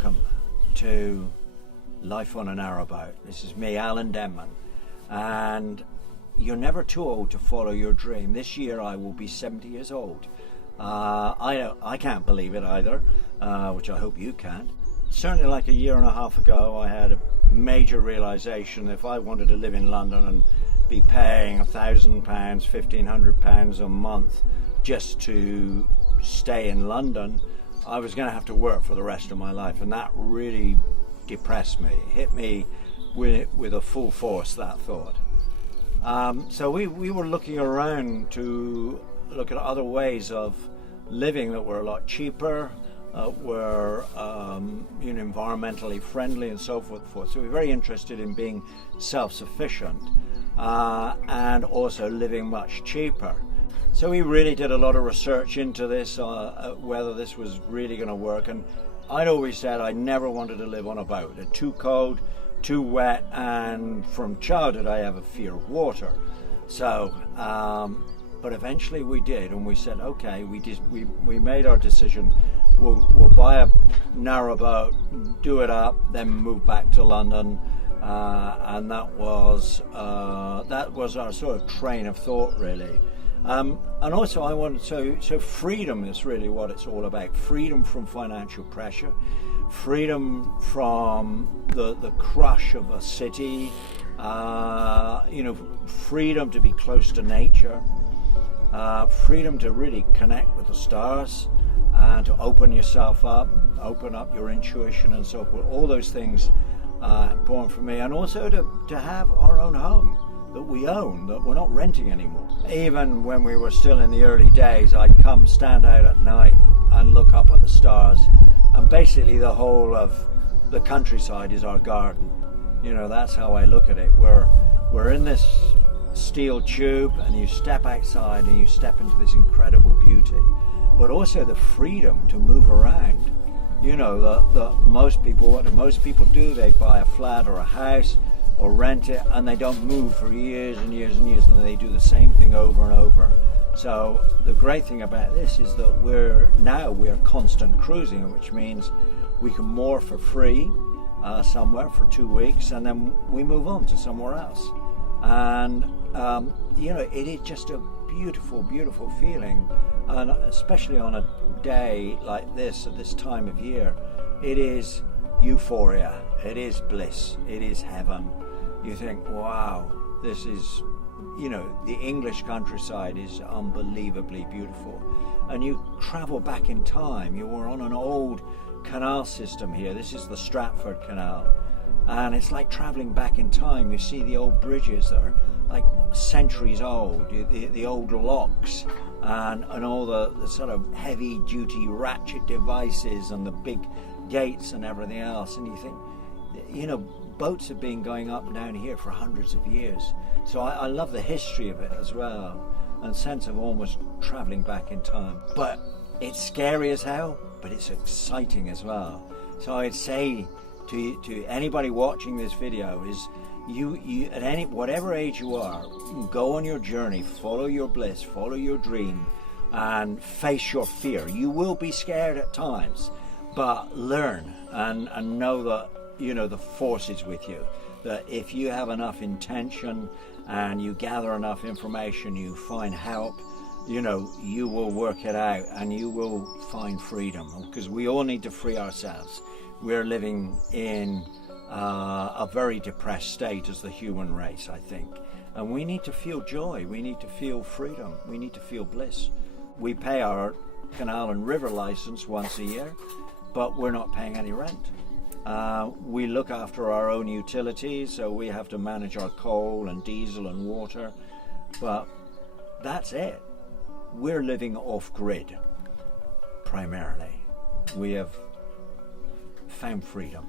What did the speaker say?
Welcome to Life on a Narrowboat. This is me, Alan Denman, and you're never too old to follow your dream. This year I will be 70 years old. I can't believe it either, which I hope you can't. Certainly like a year and a half ago, I had a major realization. If I wanted to live in London and be paying £1,000, £1,500 a month just to stay in London, I was going to have to work for the rest of my life, and that really depressed me. It hit me with a full force, that thought. So we were looking around to look at other ways of living that were a lot cheaper, were environmentally friendly and so forth. So we're very interested in being self-sufficient and also living much cheaper. So we really did a lot of research into this, whether this was really going to work. And I'd always said I never wanted to live on a boat. It's too cold, too wet, and from childhood I have a fear of water. So, but eventually we did, and we said, okay, we made our decision. We'll buy a narrowboat, do it up, then move back to London, and that was our sort of train of thought, really. And also I wanted so freedom is really what it's all about. Freedom from financial pressure, freedom from the crush of a city, freedom to be close to nature, freedom to really connect with the stars, and to open yourself up, open up your intuition and so forth. All those things are important for me, and also to have our own home that we own, that we're not renting anymore. Even when we were still in the early days, I'd stand out at night and look up at the stars, and basically the whole of the countryside is our garden. That's how I look at it. We're in this steel tube, and you step outside and you step into this incredible beauty, but also the freedom to move around. What do most people do? They buy a flat or a house or rent it, and they don't move for years and years and years, and they do the same thing over and over. So the great thing about this is that we're constant cruising, which means we can moor for free somewhere for 2 weeks, and then we move on to somewhere else. And it is just a beautiful, beautiful feeling, and especially on a day like this at this time of year, it is euphoria, it is bliss, it is heaven. You think, wow, this is, the English countryside is unbelievably beautiful. And you travel back in time. You were on an old canal system here. This is the Stratford Canal. And it's like traveling back in time. You see the old bridges that are like centuries old, the old locks, and all the sort of heavy duty ratchet devices and the big gates and everything else. And you think, boats have been going up and down here for hundreds of years. So I love the history of it as well, and sense of almost traveling back in time. But it's scary as hell, but it's exciting as well. So I'd say to anybody watching this video is, you at whatever age you are, go on your journey, follow your bliss, follow your dream, and face your fear. You will be scared at times, but learn and know that the force is with you. That if you have enough intention and you gather enough information, you find help, you will work it out, and you will find freedom, because we all need to free ourselves. We're living in a very depressed state as the human race, I think, and we need to feel joy, we need to feel freedom, we need to feel bliss. We pay our canal and river license once a year, but we're not paying any rent. We look after our own utilities, so we have to manage our coal and diesel and water, but that's it. We're living off-grid, primarily. We have found freedom.